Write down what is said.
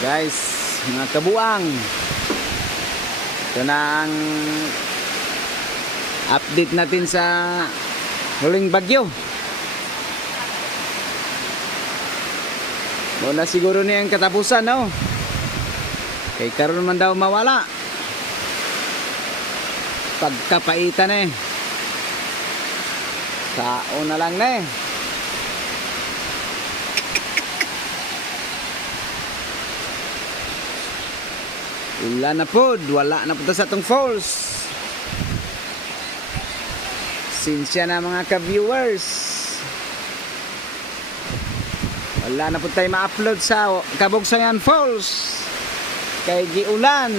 Guys, mga kabuang, ito na ang update natin sa huling bagyo. Muna siguro niya ang katapusan, no? Kay karon man daw mawala. Pagkapaitan eh. Sao na lang na eh. Ulan na po, wala na po sa atong falls. Sinsya na mga ka-viewers. Wala na po tayo ma-upload sa Kabugsayan Falls. Kay giulan.